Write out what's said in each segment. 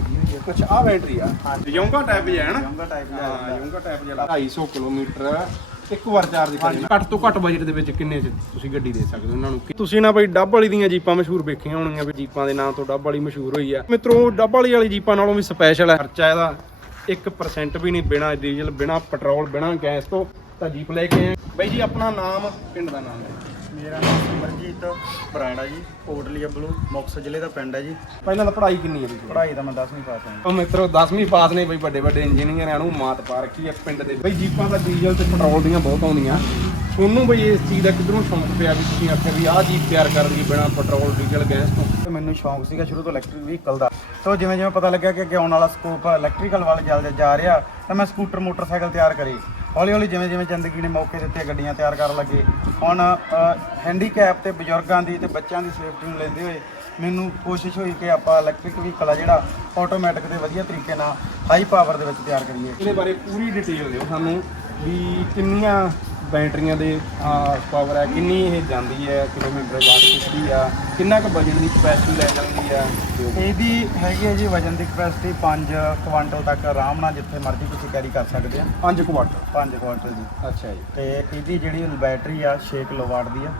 ਲੱਗੀ ਹੋਈ ਹੈ। ਅੱਛਾ ਆ ਬੈਟਰੀ ਆ। ਹਾਂਜੀ। ਯੋਂਗਾ ਟਾਈਪ ਜਿਹਾ ਹੈ ਨਾ? ਯੰਗਾ ਟਾਈਪ ਦਾ ਹਾਂ ਯੋਂਗਾ ਟਾਈਪ ਜਿਹਾ 250 ਕਿਲੋਮੀਟਰ ਇੱਕ ਵਾਰ ਚਾਰਜ ਕਰਨੀ। ਘੱਟ ਤੋਂ ਘੱਟ ਬਜਟ ਦੇ ਵਿੱਚ ਕਿੰਨੇ ਚ ਤੁਸੀਂ ਗੱਡੀ ਦੇ ਸਕਦੇ ਹੋ ਉਹਨਾਂ ਨੂੰ? ਤੁਸੀਂ ਨਾ ਬਈ ਡੱਬ ਵਾਲੀ ਦੀਆਂ ਜੀਪਾਂ ਮਸ਼ਹੂਰ ਵੇਖੀਆਂ ਹੋਣਗੀਆਂ ਵੀ ਜੀਪਾਂ ਦੇ ਨਾਂ ਤੋਂ ਡੱਬ ਵਾਲੀ ਮਸ਼ਹੂਰ ਹੋਈ ਆ। ਮਿੱਤਰੋ ਡੱਬ ਵਾਲੀ ਵਾਲੀ ਜੀਪਾਂ ਨਾਲੋਂ ਵੀ ਸਪੈਸ਼ਲ ਹੈ ਖਰਚਾ ਇਹਦਾ 1% ਵੀ ਨਹੀਂ ਬਿਨਾ ਡੀਜ਼ਲ ਬਿਨਾ ਪੈਟਰੋਲ ਬਿਨਾ ਗੈਸ ਤੋਂ ਤਾਂ ਜੀਪ ਲੈ ਕੇ ਆਏ ਬਈ ਜੀ ਆਪਣਾ ਨਾਮ ਪਿੰਡ ਦਾ ਨਾਮ। ਹੈ ਮੇਰਾ ਨਾਮ ਸਿਮਰਜੀਤ ਬਰਾੜ ਜੀ ਕੋਟਲੀ ਅਬਲੂ ਮੁਕਤਸਰ ਜ਼ਿਲ੍ਹੇ ਦਾ ਪਿੰਡ ਹੈ ਜੀ। ਪਹਿਲਾਂ ਤਾਂ ਪੜ੍ਹਾਈ ਕਿੰਨੀ ਹੈ ਬਈ ਪੜ੍ਹਾਈ ਤਾਂ ਮੈਂ 10ਵੀਂ ਪਾਸ ਹਾਂ ਉਹ ਮਿੱਤਰੋ 10ਵੀਂ ਪਾਸ ਨੇ ਬਈ ਵੱਡੇ ਵੱਡੇ ਇੰਜੀਨੀਅਰਾਂ ਨੂੰ ਮਾਤ ਪਾ ਰੱਖੀ ਹੈ ਪਿੰਡ ਦੇ। ਬਈ ਜੀਪਾਂ ਦਾ ਡੀਜ਼ਲ ਤੇ ਪੈਟਰੋਲ ਦੀਆਂ ਬਹੁਤ ਆਉਂਦੀਆਂ। ਤੁਹਾਨੂੰ ਬਈ ਇਸ ਚੀਜ਼ ਦਾ ਕਿੱਧਰੋਂ ਸ਼ੌਂਕ ਪਿਆ ਵੀ ਤੁਸੀਂ ਆਖਿਆ ਵੀ ਆਹ ਜੀਪ ਤਿਆਰ ਕਰ ਲਈ ਬਿਨਾ ਪੈਟਰੋਲ ਡੀਜ਼ਲ ਗੈਸ ਤੋਂ? ਤੇ ਮੈਨੂੰ ਸ਼ੌਂਕ ਸੀਗਾ ਸ਼ੁਰੂ ਤੋਂ ਇਲੈਕਟ੍ਰਿਕ ਵਹੀਕਲ ਦਾ। ਤੋਂ ਜਿਵੇਂ ਜਿਵੇਂ ਪਤਾ ਲੱਗਿਆ ਕਿ ਅੱਗੇ ਆਉਣ ਵਾਲਾ ਸਕੋਪ ਇਲੈਕਟ੍ਰੀਕਲ ਵੱਲ ਚੱਲਦਾ ਜਾ ਰਿਹਾ ਤਾਂ ਮੈਂ ਸਕੂਟਰ ਮੋਟਰਸਾਈਕਲ ਤਿਆਰ ਕਰੇ। ਹੌਲੀ ਹੌਲੀ ਜਿਵੇਂ ਜਿਵੇਂ ਜ਼ਿੰਦਗੀ ਨੇ ਮੌਕੇ ਦਿੱਤੇ ਗੱਡੀਆਂ ਤਿਆਰ ਕਰਨ ਲੱਗੇ, ਹੁਣ ਹੈਂਡੀਕੈਪ ਤੇ ਬਜ਼ੁਰਗਾਂ ਦੀ ਤੇ ਬੱਚਿਆਂ ਦੀ ਸੇਫਟੀ ਨੂੰ ਲੈਂਦੇ ਹੋਏ ਮੈਨੂੰ ਕੋਸ਼ਿਸ਼ ਹੋਈ ਕਿ ਆਪਾਂ ਇਲੈਕਟ੍ਰਿਕ ਵਹੀਕਲ ਆ ਜਿਹੜਾ ਆਟੋਮੈਟਿਕ ਤੇ ਵਧੀਆ ਤਰੀਕੇ ਨਾਲ ਹਾਈ ਪਾਵਰ ਦੇ ਵਿੱਚ ਤਿਆਰ ਕਰੀਏ। ਇਹਦੇ ਬਾਰੇ ਪੂਰੀ ਡਿਟੇਲ ਦਿਓ ਸਾਨੂੰ ਵੀ ਕਿੰਨੀਆਂ ਬੈਟਰੀਆਂ ਦੇ ਪਾਵਰ ਹੈ ਕਿੰਨੀ ਇਹ ਜਾਂਦੀ ਹੈ ਕਿਲੋਮੀਟਰ ਬਾਅਦ ਕਿੰਨੀ ਆ ਕਿੰਨਾ ਕੁ ਵਜਨ ਦੀ ਕਪੈਸਿਟੀ ਲੈ ਜਾਂਦੀ ਆ? ਇਹਦੀ ਹੈਗੀ ਹੈ ਜੀ ਵਜਨ ਦੀ ਕਪੈਸਿਟੀ 5 ਕੁਆਂਟਲ ਤੱਕ ਆਰਾਮ ਨਾਲ ਜਿੱਥੇ ਮਰਜ਼ੀ ਤੁਸੀਂ ਕੈਰੀ ਕਰ ਸਕਦੇ ਆ। 5 ਕੁਆਟਰ 5 ਕੁਆਂਟਲ ਦੀ ਅੱਛਾ ਜੀ। ਤੇ ਇਹਦੀ ਜਿਹੜੀ ਬੈਟਰੀ ਆ 6 ਕਿਲੋਵਾਟ ਦੀ ਆ।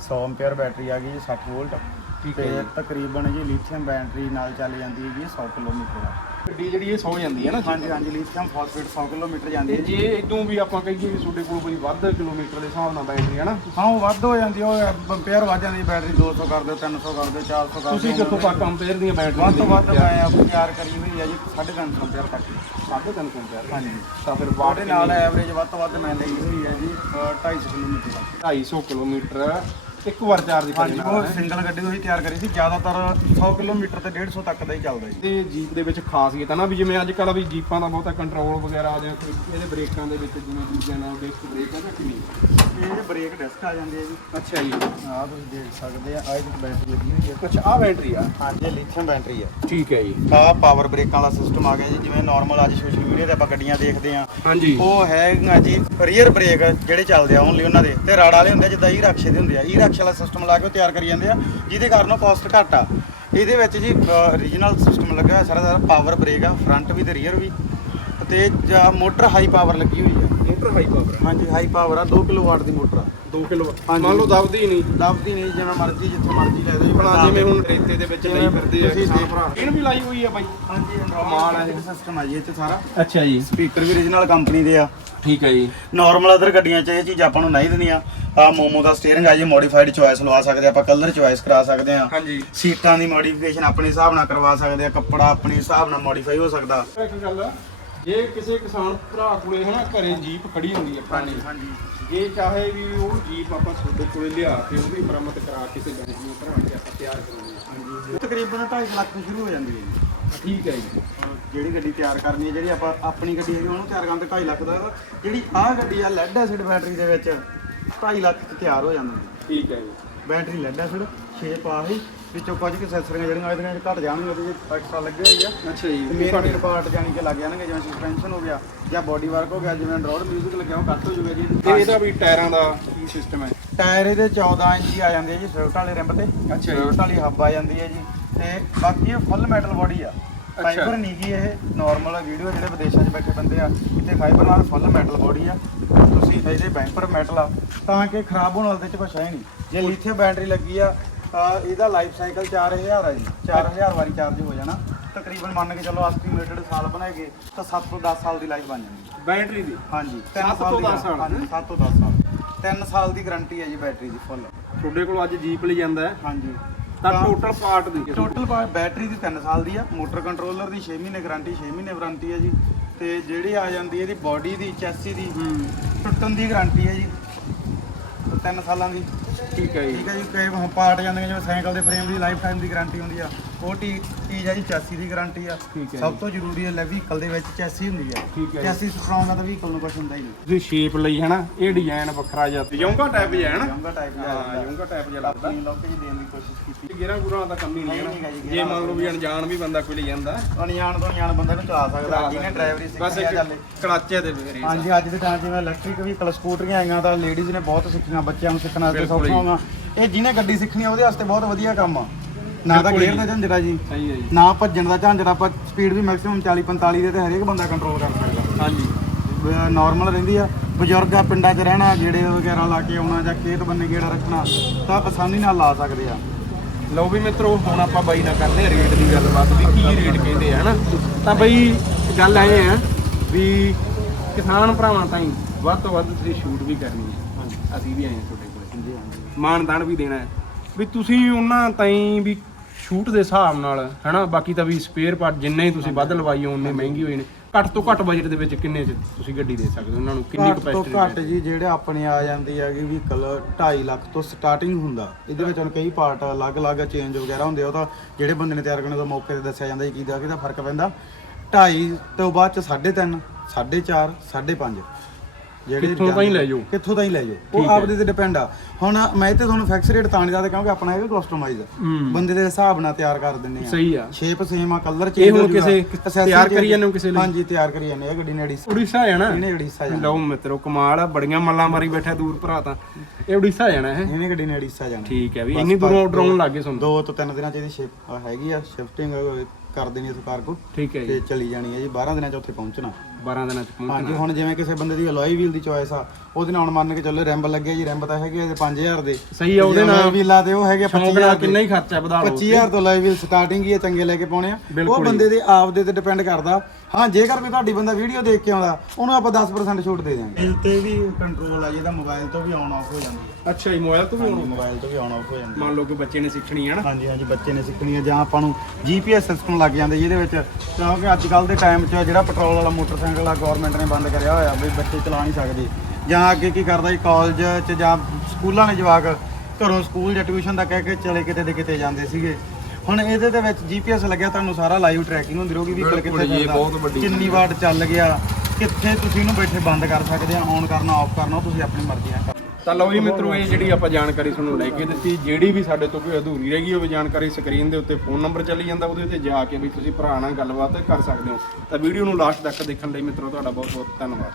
100 ਐਂਪੀਅਰ ਬੈਟਰੀ ਆ ਗਈ ਜੀ 60 ਵੋਲਟ ਠੀਕ ਹੈ ਜੀ। ਤਕਰੀਬਨ ਜੀ ਲਿਥੀਅਮ ਬੈਟਰੀ ਨਾਲ ਚੱਲ ਜਾਂਦੀ ਹੈਗੀ 100 ਕਿਲੋਮੀਟਰ ਗੱਡੀ ਜਿਹੜੀ ਇਹ ਸੌ ਜਾਂਦੀ ਹੈ ਨਾ ਹਾਂਜੀ ਹਾਂਜੀ ਲਿਥੀਅਮ ਫਾਸਫੇਟ 100 ਕਿਲੋਮੀਟਰ ਜਾਂਦੀ ਹੈ ਜੀ। ਇਦੋਂ ਵੀ ਆਪਾਂ ਕਹੀਏ ਵੀ ਤੁਹਾਡੇ ਕੋਲ ਕੋਈ ਵੱਧ ਕਿਲੋਮੀਟਰ ਦੇ ਹਿਸਾਬ ਨਾਲ ਬੈਟਰੀ ਹੈ ਨਾ। ਹਾਂ ਉਹ ਵੱਧ ਹੋ ਜਾਂਦੀ ਉਹ ਐਂਪੀਅਰ ਵੱਧ ਜਾਂਦੀ ਬੈਟਰੀ 200 ਕਰ ਦਿਓ 300 ਕਰ ਦਿਓ 400 ਕਰ ਦਿਓ। ਤੁਸੀਂ ਕਿੱਥੋਂ ਤੱਕ ਕੰਪੇਅਰ ਦੀਆਂ ਬੈਟਰੀਆਂ ਵੱਧ ਤੋਂ ਵੱਧ ਮੈਂ ਆਪ ਤਿਆਰ ਕਰੀ ਹੋਈ ਹੈ ਜੀ 350 ਐਂਪੀਅਰ ਤੱਕ ਸਾਢੇ ਤਿੰਨ ਕੰਪੇਅਰ ਹਾਂਜੀ। ਤਾਂ ਫਿਰ ਵਾਟ ਉਹਦੇ ਨਾਲ ਐਵਰੇਜ ਵੱਧ ਤੋਂ ਵੱਧ ਮੈਂ ਲਈ ਹੋਈ ਹੈ ਜੀ ਅ, 250 ਕਿਲੋਮੀਟਰ। ਤੱਕ 250 ਕਿਲੋਮੀਟਰ। ਇੱਕ ਵਾਰ ਚਾਰਜ ਹਾਂਜੀ ਕਰਨਾ ਉਹ ਸਿੰਗਲ ਗੱਡੀ ਉਹੀ ਤਿਆਰ ਕਰੀ ਸੀ ਜ਼ਿਆਦਾਤਰ 100 ਕਿਲੋਮੀਟਰ ਤੇ 150 ਤੱਕ ਦਾ ਹੀ ਚੱਲਦਾ ਜੀ। ਤੇ ਜੀਪ ਦੇ ਵਿੱਚ ਖਾਸੀਅਤ ਹੈ ਨਾ ਵੀ ਜਿਵੇਂ ਅੱਜ ਕੱਲ੍ਹ ਵੀ ਜੀਪਾਂ ਦਾ ਬਹੁਤਾ ਕੰਟਰੋਲ ਵਗੈਰਾ ਆ ਜਾਂ ਕੋਈ ਇਹਦੇ ਬ੍ਰੇਕਾਂ ਦੇ ਵਿੱਚ ਜਿਵੇਂ ਦੂਜਿਆਂ ਨਾਲ ਡਿਸਕ ਬ੍ਰੇਕ ਹੈ ਜਾਂ ਕਿਵੇਂ ਇਹ ਬ੍ਰੇਕ ਡਿਸਕ ਆ ਜਾਂਦੇ ਆ ਜੀ। ਅੱਛਾ ਜੀ। ਆਹ ਤੁਸੀਂ ਦੇਖ ਸਕਦੇ ਆ ਆਹ ਇੱਕ ਬੈਟਰੀ ਲੱਗੀ ਹੋਈ ਹੈ ਅੱਛਾ ਆ ਬੈਟਰੀ ਆ? ਹਾਂਜੀ ਲਿਥੀਅਮ ਬੈਟਰੀ ਆ। ਠੀਕ ਹੈ ਜੀ। ਆਹ ਪਾਵਰ ਬ੍ਰੇਕਾਂ ਵਾਲਾ ਸਿਸਟਮ ਆ ਗਿਆ ਜੀ ਜਿਵੇਂ ਨਾਰਮਲ ਅੱਜ ਸੋਸ਼ਲ ਮੀਡੀਆ ਤੇ ਆਪਾਂ ਗੱਡੀਆਂ ਦੇਖਦੇ ਆ। ਹਾਂਜੀ। ਉਹ ਹੈਗਾ ਜੀ ਰੀਅਰ ਬ੍ਰੇਕ ਜਿਹੜੇ ਚੱਲਦੇ ਆ ਓਨਲੀ ਉਹਨਾਂ ਦੇ। ਤੇ ਰਾੜ ਵਾਲੇ ਹੁੰਦੇ ਜਿੱਦਾਂ ਈ ਰਕਸ਼ੇ ਦੇ ਹੁੰਦੇ ਆ। ਈ ਰਕਸ਼ੇ ਵਾਲਾ ਸਿਸਟਮ ਲਾ ਕੇ ਉਹ ਤਿਆਰ ਕਰੀ ਜਾਂਦੇ ਆ ਜਿਹਦੇ ਕਾਰਨ ਉਹ ਕਾਸਟ ਘੱਟ ਆ। ਇਹਦੇ ਵਿੱਚ ਜੀ ਰੀਜਨਲ ਸਿਸਟਮ ਲੱਗਾ ਹੋਇਆ ਸਾਰਾ ਸਾਰਾ ਪਾਵਰ ਬ੍ਰੇਕ ਆ ਫਰੰਟ ਵੀ ਤੇ ਰੀਅਰ ਵੀ। ਤੇ ਜਾਂ ਮੋਟਰ ਹਾਈ ਪਾਵਰ ਲੱਗੀ ਹੋਈ ਆ। ਮੋਟਰ ਹਾਈ ਪਾਵਰ ਹਾਂਜੀ ਹਾਈ ਪਾਵਰ ਆ 2 ਕਿਲੋਵਾਟ ਦੀ ਮੋਟਰ ਆ। 2 ਕਿਲੋ। ਹਾਂਜੀ। ਮੰਨ ਲਓ ਦਬਦੀ ਹੀ ਨਹੀਂ। ਦਬਦੀ ਨਹੀਂ ਜਿਵੇਂ ਮਰਜ਼ੀ ਜਿੱਥੇ ਮਰਜ਼ੀ ਲੈ ਦਿਓ ਜੀ ਬਣਾ ਜਿਵੇਂ ਹੁਣ ਰੇਤੇ ਦੇ ਵਿੱਚ ਲਈ ਫਿਰਦੇ ਆ ਤੁਸੀਂ ਕਿਸਾਨ ਦੇਖ- ਭਰਾ। ਇਹਨ ਵੀ ਲਾਈ ਹੋਈ ਆ ਬਾਈ। ਹਾਂਜੀ ਕਮਾਲ ਆ ਇਹ। ਸਿਸਟਮ ਆ ਜੀ ਇੱਥੇ ਸਾਰਾ। ਅੱਛਾ ਜੀ। ਸਪੀਕਰ ਵੀ ਰੀਜਨਲ ਕੰਪਨੀ ਦੇ ਆ। ਠੀਕ ਹੈ ਜੀ। ਨਾਰਮਲ ਅਦਰ ਗੱਡੀਆਂ 'ਚ ਇਹ ਚੀਜ਼ ਆਪਾਂ ਨੂੰ ਨਹੀਂ ਦਿੰਦੀਆਂ। ਆ ਮੋਮੋ ਦਾ ਸਟੀਅਰਿੰਗ ਆ ਜੀ ਮੋਡੀਫਾਈਡ ਚੋਇਸ ਲਵਾ ਸਕਦੇ ਆ ਆਪਾਂ ਕਲਰ ਚੋਇਸ ਕਰਾ ਸਕਦੇ ਆ। ਹਾਂਜੀ। ਸੀਟਾਂ ਦੀ ਮੋਡੀਫਿਕੇਸ਼ਨ ਆਪਣੇ ਹਿਸਾਬ ਨਾਲ ਕਰਵਾ ਸਕਦੇ ਆ ਕੱਪੜਾ ਆਪਣੇ ਹਿਸਾਬ ਨਾਲ ਮੋਡੀਫਾਈ ਹੋ ਸਕਦਾ। ਇੱਕ ਗੱਲ ਆ, ਜੇ ਕਿਸੇ ਕਿਸਾਨ ਭਰਾ ਕੋਲੇ ਹਨਾ ਘਰੇ ਜੀਪ ਖੜੀ ਹੁੰਦੀ ਹੈ ਪੁਰਾਣੀ ਹਾਂਜੀ। ਜੇ ਚਾਹੇ ਵੀ ਉਹ ਜੀਪ ਆਪਾਂ ਤੁਹਾਡੇ ਕੋਲੇ ਲਿਆ ਕੇ ਉਹ ਵੀ ਮੁਰੰਮਤ ਕਰਾ ਕਿਸੇ ਬੈਂਕ ਨੂੰ ਭਰਾ ਕੇ ਆਪਾਂ ਤਿਆਰ ਹਾਂ। ਹਾਂਜੀ। ਤਕਰੀਬਨ 2.5 ਲੱਖ ਤੋਂ ਸ਼ੁਰੂ ਹੋ ਜਾਂਦੀ ਹੈ ਜੀ। ਠੀਕ ਹੈ ਜੀ। ਜਿਹੜੀ ਗੱਡੀ ਤਿਆਰ ਕਰਨੀ ਹੈ ਜਿਹੜੀ ਆਪਾਂ ਆਪਣੀ ਗੱਡੀ ਹੈਗੀ ਉਹਨੂੰ ਤਿਆਰ ਕਰਨ ਤੇ 2.5 ਲੱਖ ਦਾ ਹੈਗਾ। ਜਿਹੜੀ ਆਹ ਗੱਡੀ ਆ ਲੈਡ ਐਸਿਡ ਬੈਟਰੀ ਦੇ ਵਿੱਚ 2.5 ਲੱਖ ਚ ਤਿਆਰ ਹੋ ਜਾਂਦੀ ਹੈ। ਠੀਕ ਹੈ ਜੀ। ਬੈਟਰੀ ਲੈਡ ਐਸਿਡ 6 ਪਾ ਹੀ ਵਿੱਚੋਂ ਕੁਝ ਕੁ ਸੈਂਸਰੀਆਂ ਜਿਹੜੀਆਂ ਇਹਦੇ ਵਿੱਚ ਘਟ ਜਾਣਗੀਆਂ ਵਿੱਚ ਐਕਸਟਰਾ ਲੱਗੇ ਹੋਈ ਆ। ਅੱਛਾ ਜੀ ਤੇ ਮੇਨ ਮੇਨ ਪਾਰਟ ਜਾਣੀ ਕਿ ਲੱਗ ਜਾਣਗੇ ਜਿਵੇਂ ਸਸਪੈਂਸ਼ਨ ਹੋ ਗਿਆ ਜਾਂ ਬੋਡੀ ਵਰਕ ਹੋ ਗਿਆ ਜਿਵੇਂ ਐਂਡਰੋਇਡ ਮਿਊਜ਼ਿਕ ਲੱਗਿਆ ਉਹ ਕੱਟ ਹੋ ਜੂਗਾ ਜੀ। ਤੇ ਇਹਦਾ ਵੀ ਟਾਇਰਾਂ ਦਾ ਕੀ ਸਿਸਟਮ ਹੈ? ਟਾਇਰ ਇਹਦੇ 14 ਇੰਚੀ ਆ ਜਾਂਦੇ ਜੀ ਸਵਿਫਟ ਵਾਲੇ ਰਿੰਬ ਤੇ। ਅੱਛਾ। ਸਵਿਫਟ ਵਾਲੀ ਹੱਬ ਆ ਜਾਂਦੀ ਹੈ ਜੀ। ਤੇ ਬਾਕੀ ਇਹ ਫੁੱਲ ਮੈਟਲ ਬੋਡੀ ਆ। ਫਾਈਬਰ ਨਹੀਂ ਗੀ ਇਹ ਨਾਰਮਲ ਵੀਡੀਓ ਜਿਹੜੇ ਵਿਦੇਸ਼ਾਂ 'ਚ ਬੈਠੇ ਬੰਦੇ ਆ ਤੇ ਫਾਈਬਰ ਨਾਲ ਫੁੱਲ ਮੈਟਲ ਬੋਡੀ ਆ। ਤੁਸੀਂ ਇਹਦੇ ਬੈਂਪਰ ਮੈਟਲ ਆ ਤਾਂ ਕਿ ਖਰਾਬ ਹੋਣ ਵਾਲੇ ਤੇ ਕੁਛ ਹੈ ਨਹੀਂ। ਜੇ ਲਿਥੀਅਮ ਬੈਟਰੀ ਲੱਗੀ ਆ ਤਾਂ ਇਹਦਾ ਲਾਈਫ ਸਾਈਕਲ 4000 ਆ ਜੀ। 4000 ਵਾਰੀ ਚਾਰਜ ਹੋ ਜਾਣਾ। ਤਕਰੀਬਨ ਮੰਨ ਕੇ ਚੱਲੋ ਐਸਟੀਮੇਟਡ ਸਾਲ ਬਣਾਏਗੇ ਤਾਂ 7 ਤੋਂ 10 ਸਾਲ ਦੀ ਲਾਈਫ ਬਣ ਜਾਂਦੀ ਹੈ ਬੈਟਰੀ ਦੀ? ਹਾਂਜੀ ਸੱਤ ਤੋਂ ਦਸ ਸਾਲ। ਹਾਂਜੀ 7 ਤੋਂ 10 ਸਾਲ। 3 ਸਾਲ ਦੀ ਗਾਰੰਟੀ ਹੈ ਜੀ ਬੈਟਰੀ ਦੀ ਫੁੱਲ ਤੁਹਾਡੇ ਕੋਲ ਅੱਜ ਜੀਪ ਲਈ ਜਾਂਦਾ ਹੈ। ਹਾਂਜੀ। ਤਾਂ ਟੋਟਲ ਪਾਰਟ ਦੀ। ਟੋਟਲ ਬੈਟਰੀ ਦੀ 3 ਸਾਲ ਦੀ ਆ। ਮੋਟਰ ਕੰਟਰੋਲਰ ਦੀ 6 ਮਹੀਨੇ ਗਾਰੰਟੀ 6 ਮਹੀਨੇ ਵਾਰੰਟੀ ਹੈ ਜੀ। ਤੇ ਜਿਹੜੀ ਆ ਜਾਂਦੀ ਹੈ ਇਹਦੀ ਬਾਡੀ ਦੀ ਚੈਸੀ ਦੀ ਹੂੰ। ਟੁੱਟਣ ਦੀ ਗਾਰੰਟੀ ਹੈ ਜੀ। 3 ਸਾਲਾਂ ਦੀ। ਠੀਕ ਹੈ ਜੀ। ਠੀਕ ਹੈ ਜੀ, ਕਈ ਹੁਣ ਪਾਰਟ ਜਾਂਦੇ ਨੇ, ਜਿਵੇਂ ਸਾਈਕਲ ਦੇ ਫਰੇਮ ਦੀ ਲਾਈਫ ਟਾਈਮ ਦੀ ਗਾਰੰਟੀ ਹੁੰਦੀ ਆ। ਉਹ ਟੀ ਚੀਜ਼ ਆ ਜੀ ਚੈਸੀ ਦੀ ਗਾਰੰਟੀ ਆ। ਠੀਕ ਹੈ ਸਭ ਜੀ। ਤੋਂ ਜ਼ਰੂਰੀ ਹੈ ਵਹੀਕਲ ਦੇ ਵਿੱਚ ਚੈਸੀ ਹੁੰਦੀ ਆ ਠੀਕ ਹੈ ਜੀ। ਚੈਸੀ ਸਟਰੋਂਗ ਆ ਤਾਂ ਵਹੀਕਲ ਨੂੰ ਕੁਝ ਹੁੰਦਾ ਹੀ ਨਹੀਂ। ਤੁਸੀਂ ਸ਼ੇਪ ਲਈ ਹੈ ਨਾ ਇਹ ਡਿਜ਼ਾਈਨ ਵੱਖਰਾ ਜਿਹਾ ਯੋਂਗਾ ਟਾਈਪ ਜਿਹਾ ਹੈ ਨਾ? ਯੰਗਾ ਟਾਈਪ ਦਾ ਹਾਂ ਯੋਂਗਾ ਟਾਈਪ ਜਿਹਾ ਲੱਗਦਾ। ਆਪਣੀ ਲੋਕੇ ਜੀ ਦੇਣ ਦੀ ਕੋਸ਼ਿਸ਼ ਕੀਤੀ। ਗੇਰਾਂ ਗੁਰਾਂ ਦਾ ਕੰਮ ਹੀ ਨਹੀਂ ਨਹੀਂ ਹੈਗਾ ਜੀ। ਜੇ ਮੰਨ ਲਓ ਵੀ ਅਣਜਾਣ ਵੀ ਬੰਦਾ ਕੋਈ ਲੈ ਜਾਂਦਾ। ਅਣਜਾਣ ਤੋਂ ਅਣਜਾਣ ਬੰਦਾ ਨੂੰ ਚਲਾ ਸਕਦਾ। ਜਿਹਨੇ ਡਰਾਈਵਰੀ ਬਸ ਸਿੱਖੀ ਆ ਇੱਕ ਚੱਲੇ ਕੜਾਚੇ ਦੇ ਵੇਰੇ ਹਾਂਜੀ ਅੱਜ ਦੇ ਟਾਈਮ ਜਿਵੇਂ ਇਲੈਕਟ੍ਰਿਕ ਵਹੀਕਲ ਸਕੂਟਰੀਆਂ ਆਈਆਂ ਤਾਂ ਲੇਡੀਜ਼ ਨੇ ਬਹੁਤ ਸਿੱਖੀਆਂ ਬੱਚਿਆਂ ਨੂੰ ਸਿੱਖਣ ਬਿਲਕੁਲ ਜੀ। ਸੌਖਾ ਹੋਗਾ ਇਹ ਜਿਹਨੇ ਗੱਡੀ ਸਿੱਖਣੀ ਆ ਉਹਦੇ ਵਾਸਤੇ ਬਹੁਤ ਵਧੀਆ ਕੰਮ ਆ। ਨਾ ਤਾਂ ਗੇਅਰ। ਦਾ ਝੰਜਰਾ ਜੀ। ਸਹੀ ਹੈ ਜੀ। ਨਾ ਭੱਜਣ ਦਾ ਝਾਂਜਰਾ ਆਪਾਂ ਸਪੀਡ ਵੀ ਮੈਕਸਿਮਮ 40 45 ਦੇ ਤੇ ਹਰੇਕ ਬੰਦਾ ਕੰਟਰੋਲ ਕਰ ਸਕਦਾ। ਹਾਂਜੀ। ਨਾਰਮਲ ਰਹਿੰਦੀ ਆ। ਬਜ਼ੁਰਗ ਆ ਪਿੰਡਾਂ 'ਚ ਰਹਿਣਾ ਜਿਹੜੇ ਵਗੈਰਾ ਲਾ ਕੇ ਆਉਣਾ ਜਾਂ ਖੇਤ ਬੰਨੇ ਗੇੜਾ ਰੱਖਣਾ ਤਾਂ ਆਸਾਨੀ ਨਾਲ ਲਾ ਸਕਦੇ ਆ। ਲਓ ਵੀ ਮਿੱਤਰੋ ਹੁਣ ਆਪਾਂ ਬਾਈ ਨਾਲ ਕਰਦੇ ਆ ਰੇਟ ਦੀ ਗੱਲਬਾਤ ਵੀ ਕੀ ਰੇਟ ਕਹਿੰਦੇ ਆ ਹਨਾ? ਤਾਂ ਬਈ ਗੱਲ ਐ ਆ ਵੀ ਕਿਸਾਨ ਭਰਾਵਾਂ ਤਾਈਂ ਵੱਧ ਤੋਂ ਵੱਧ ਤੁਸੀਂ ਸ਼ੂਟ ਵੀ ਕਰਨੀ ਹੈ। ਅਸੀਂ ਵੀ ਆਏ ਹਾਂ ਤੁਹਾਡੇ ਕੋਲ। ਮਾਨਦਾਨ ਵੀ ਦੇਣਾ ਹੈ। ਵੀ ਤੁਸੀਂ ਉਹਨਾਂ ਤਾਈਂ ਵੀ ਸ਼ੂਟ ਦੇ ਹਿਸਾਬ ਨਾਲ ਹਨਾ? ਬਾਕੀ ਤਾਂ ਵੀ ਸਪੇਅਰ ਪਾਰਟ ਜਿੰਨੇ ਤੁਸੀਂ ਵੱਧ ਲਵਾਈ ਉਹਨੇ ਮਹਿੰਗੀ ਹੋਏ ਨੇ। ਘੱਟ ਤੋਂ ਘੱਟ ਬਜਟ ਦੇ ਵਿੱਚ ਕਿੰਨੇ ਚ ਤੁਸੀਂ ਗੱਡੀ ਦੇ ਸਕਦੇ ਹੋ? ਉਹਨਾਂ ਨੂੰ ਕਿੰਨੀ ਘੱਟ ਤੋਂ ਕਪੈਸਿਟੀ ਘੱਟ ਜੀ ਜਿਹੜੇ ਆਪਣੇ ਆ ਜਾਂਦੀ ਹੈਗੀ ਵਹੀਕਲ 2.5 ਲੱਖ ਤੋਂ ਸਟਾਰਟਿੰਗ ਹੁੰਦਾ। ਇਹਦੇ ਵਿੱਚ ਹੁਣ ਕਈ ਪਾਰਟ ਅਲੱਗ-ਅਲੱਗ ਚੇਂਜ ਵਗੈਰਾ ਹੁੰਦੇ ਆ ਉਹ ਤਾਂ ਜਿਹੜੇ ਬੰਦੇ ਨੇ ਤਿਆਰ ਕਰਨ ਦਾ ਮੌਕੇ ਤੇ ਦੱਸਿਆ ਜਾਂਦਾ ਜੀ ਕਿਹਦਾ ਕਿਹਦਾ ਫ਼ਰਕ ਪੈਂਦਾ। 2.5 ਤੋਂ ਬਾਅਦ ਚ 3.5 4.5 5.5 ਜਿਹੜੇ ਕਿੱਥੋਂ ਤਾਈਂ ਲੈ ਜਾਓ। ਕਿੱਥੋਂ ਤਾਈਂ ਲੈ ਜਾਓ। ਉਹ ਹੈ। ਆਪਦੇ ਤੇ ਡਿਪੈਂਡ ਆ। ਹੁਣ ਮੈਂ ਤੇ ਤੁਹਾਨੂੰ ਫਿਕਸ ਰੇਟ ਤਾਂ ਨਹੀਂ ਦੱਸਦਾ ਕਿਉਂਕਿ ਆਪਣਾ ਹੈਗਾ ਕਸਟਮਾਈਜ਼ ਹੂੰ। ਬੰਦੇ ਦੇ ਹਿਸਾਬ ਨਾਲ ਤਿਆਰ ਕਰ ਦਿੰਨੇ ਆ। ਸਹੀ ਆ। ਸ਼ੇਪ ਸੇਮ ਆ ਕਲਰ ਚੇਂਜ ਹੁਣ ਕਿਸੇ ਤਿਆਰ ਕਰੀ ਜਾਂਦੇ ਹੋ ਕਿਸੇ ਲਈ? ਹਾਂਜੀ ਤਿਆਰ ਕਰੀ ਜਾਂਦੇ ਆ ਗੱਡੀ ਨੇ ਅੜੀਸਾ ਉੜੀਸਾ ਜਾਣਾ? ਇਹਨੇ ਅੜੀਸਾ ਜਾਣਾ। ਲਓ ਮਿੱਤਰੋ ਕਮਾਲ ਆ ਬੜੀਆਂ ਮੱਲਾਂ ਮਾਰੀ ਬੈਠਾ ਦੂਰ ਭਰਾ ਤਾਂ। ਇਹ ਉੜੀਸਾ ਜਾਣਾ ਹੈ? ਇਹਨੇ ਗੱਡੀ ਨੇ ਅੜੀਸਾ ਜਾਣਾ। ਠੀਕ ਹੈ ਵੀ ਇੰਨੀ ਦੂਰੋਂ ਡਰਾਉਣ ਲੱਗੇ ਤੁਹਾਨੂੰ? ਦੋ ਤੋਂ ਤਿੰਨ ਦਿਨਾਂ ਚ ਇਹਦੀ ਸ਼ਿਪ ਹੈਗੀ ਆ ਸ਼ਿਫਟਿੰਗ ਕਰ ਦੇਣੀ ਇਸ ਕਾਰ ਕੋ ਠੀਕ ਹੈ ਜੀ। ਤੇ ਚਲੀ ਜਾਣੀ ਹੈ ਜੀ 12 ਦਿਨਾਂ ਚ ਉੱਥੇ ਪਹੁੰਚਣਾ। 12 ਦਿਨਾਂ ਚ ਹਾਂਜੀ ਹੁਣ ਜਿਵੇਂ ਕਿਸੇ ਬੰਦੇ ਦੀ ਅਲੋਈ ਵੀਲ ਦੀ ਚੋਇਸ ਆ ਉਹਦੇ ਨਾਲ ਹੁਣ ਮੰਨ ਕੇ ਚੱਲੋ ਰੈਂਬ ਲੱਗੇ ਜੀ ਰੈਂਬ ਤਾਂ ਹੈਗੇ ਆ 5000 ਦੇ। ਸਹੀ ਆ ਉਹਦੇ ਨਾਲ ਵੀਲਾਂ ਤੇ ਉਹ ਹੈਗੇ ਸ਼ੌਂਕ 25000 ਨਾਲ ਦੇ। ਕਿੰਨਾ ਹੀ ਖਰਚਾ ਵਧਾ ਲਓ 25000 ਤੋਂ ਅਲੋਈ ਵੀਲ ਸਟਾਰਟਿੰਗ ਹੀ ਆ ਚੰਗੇ ਲੈ ਕੇ ਪਾਉਣੇ ਆ। ਉਹ ਬੰਦੇ ਦੇ ਆਪ ਦੇ ਤੇ ਡਿਪੈਂਡ ਕਰਦਾ। ਹਾਂ ਜੇਕਰ ਕੋਈ ਤੁਹਾਡੀ ਬੰਦਾ ਵੀਡੀਓ ਦੇਖ ਕੇ ਆਉਂਦਾ ਉਹਨੂੰ ਆਪਾਂ 10% ਛੂਟ ਦੇ ਦਿਆਂਗੇ। ਇਸ ਤੇ ਵੀ ਕੰਟਰੋਲ ਆ ਜਿਹਦਾ ਮੋਬਾਈਲ ਤੋਂ ਵੀ ਆਨ ਆਫ ਹੋ ਜਾਂਦੀ ਹੈ ਅੱਛਾ ਜੀ ਮੋਬਾਈਲ ਤੋਂ ਵੀ ਆਉਣਾ ਮੋਬਾਈਲ ਤੋਂ ਵੀ ਆਨ ਆਫ ਹੋ ਜਾਂਦੀ ਹੈ ਮੰਨ ਲਓ ਕਿ ਬੱਚੇ ਨੇ ਸਿੱਖਣੀ ਹੈ ਨਾ। ਹਾਂਜੀ ਹਾਂਜੀ ਬੱਚੇ ਨੇ ਸਿੱਖਣੀ ਹੈ ਜਾਂ ਆਪਾਂ ਨੂੰ ਜੀਪੀਐਸ ਸਿਸਟਮ ਲੱਗ ਜਾਂਦੇ ਜਿਹਦੇ ਵਿੱਚ ਕਿਉਂਕਿ ਅੱਜ ਕੱਲ ਦੇ ਟਾਈਮ 'ਚ ਜਿਹੜਾ ਪੈਟਰੋਲ ਵਾਲਾ ਮੋਟਰਸਾਈਕਲ ਆ ਗਵਰਨਮੈਂਟ ਨੇ ਬੰਦ ਕਰਿਆ ਹੋਇਆ ਵੀ ਬੱਚੇ ਚਲਾ ਨਹੀਂ ਸਕਦੇ। ਜਾਂ ਅੱਗੇ ਕੀ ਕਰਦਾ ਜੀ ਕਾਲਜ 'ਚ ਜਾਂ ਸਕੂਲਾਂ ਦੇ ਜਵਾਕ ਘਰੋਂ ਸਕੂਲ ਜਾਂ ਟਿਊਸ਼ਨ ਦਾ ਕਹਿ ਕੇ ਚਲੇ ਕਿਤੇ ਦੇ ਕਿਤੇ ਜਾਂਦੇ ਸੀਗੇ। ਹੁਣ ਇਹਦੇ ਦੇ ਵਿੱਚ ਜੀਪੀਐਸ ਲੱਗਿਆ ਤੁਹਾਨੂੰ ਸਾਰਾ ਲਾਈਵ ਟਰੈਕਿੰਗ ਹੁੰਦੀ ਰਹੂਗੀ ਬਿਲਕੁਲ ਕਿੱਥੇ ਜੀ, ਇਹ ਫਿਰਦਾ, ਬਹੁਤ ਵੱਡੀ ਕਿੰਨੀ ਵਾਟ ਚੱਲ ਗਿਆ ਕਿੱਥੇ ਤੁਸੀਂ ਇਹਨੂੰ ਬੈਠੇ ਬੰਦ ਕਰ ਸਕਦੇ ਆ ਔਨ ਕਰਨਾ ਆਫ ਕਰਨਾ ਤੁਸੀਂ ਆਪਣੀ ਮਰਜ਼ੀ ਨਾਲ ਤਾਂ ਲਓ ਜੀ ਮਿੱਤਰੋ ਇਹ ਜਿਹੜੀ ਆਪਾਂ ਜਾਣਕਾਰੀ ਤੁਹਾਨੂੰ ਲੈ ਕੇ ਦਿੱਤੀ ਜਿਹੜੀ ਵੀ ਸਾਡੇ ਤੋਂ ਕੋਈ ਅਧੂਰੀ ਰਹਿ ਗਈ ਹੋਵੇ ਜਾਣਕਾਰੀ ਸਕਰੀਨ ਦੇ ਉੱਤੇ ਫੋਨ ਨੰਬਰ ਚੱਲੀ ਜਾਂਦਾ ਉਹਦੇ ਉੱਤੇ ਜਾ ਕੇ ਵੀ ਤੁਸੀਂ ਭਰਾ ਨਾਲ ਗੱਲਬਾਤ ਕਰ ਸਕਦੇ ਹੋ। ਤਾਂ ਵੀਡੀਓ ਨੂੰ ਲਾਸਟ ਤੱਕ ਦੇਖਣ ਲਈ ਮਿੱਤਰੋ ਤੁਹਾਡਾ ਬਹੁਤ ਬਹੁਤ ਧੰਨਵਾਦ।